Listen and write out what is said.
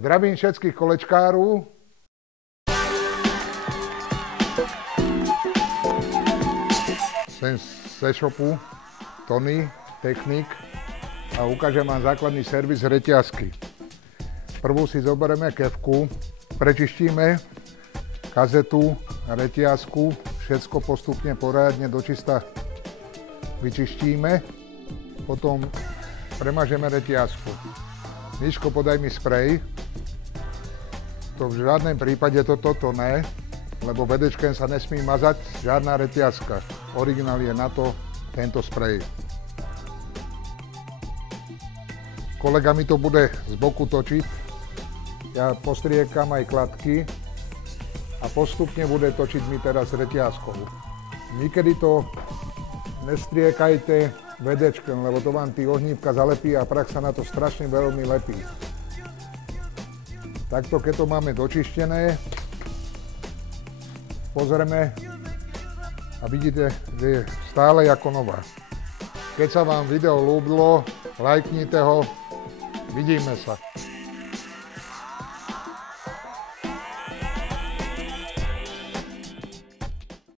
Zdravím všetkých kolečkárov. Sem z e-shopu Tony Technik a ukážem vám základný servis reťazky. Prvú si zoberieme kefku, prečistíme kazetu, reťazku, všetko postupne poriadne dočista vyčistíme, potom premažeme reťazku. Miško, podaj mi sprej. To v žiadnym prípade toto ne, lebo vedečkem sa nesmí mazať žiadna reťazka. Originál je na to tento sprej. Kolega mi to bude z boku točiť. Ja postriekam aj kladky a postupne bude točiť mi teraz reťazkou. Nikedy to nestriekajte vedečkem, lebo to vám tí ohnívka zalepí a prach sa na to strašne veľmi lepí. Takto, keď to máme dočištené, pozrieme a vidíte, že je stále ako nová. Keď sa vám video ľúbilo, lajknite ho, vidíme sa.